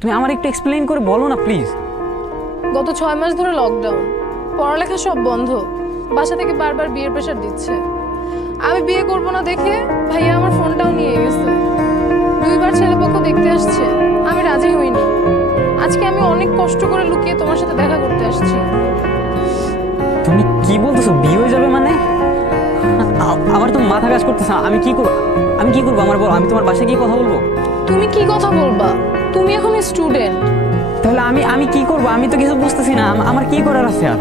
তুমি আমার একটু এক্সপ্লেইন করে বলো না প্লিজ। গত 6 মাস ধরে লকডাউন, পড়ালেখা সব বন্ধ, বাসা থেকে বারবার বিয়ের প্রেশার দিচ্ছে। আমি বিয়ে করব না দেখে ভাইয়া আমার ফোনটাও নিয়ে গেছে। 2বার ছেলেপক্ষ দেখতে আসছে, আমি রাজি হইনি। আজকে আমি অনেক কষ্ট করে লুকিয়ে তোমার সাথে দেখা করতে আসছি। তুমি কি বলতেছো? বিয়ে হয়ে যাবে মানে? আমার তো মাথা কাজ করতেছে। আমি কি করব? আমার বল, আমি তোমার বাসায় গিয়ে কথা বলবো? তুমি কি কথা বলবা? তুমি এখন স্টুডেন্ট। তাহলে আমি কি করব? আমি তো কিছু বুঝতেছি না। আমার কি করার আছে আর?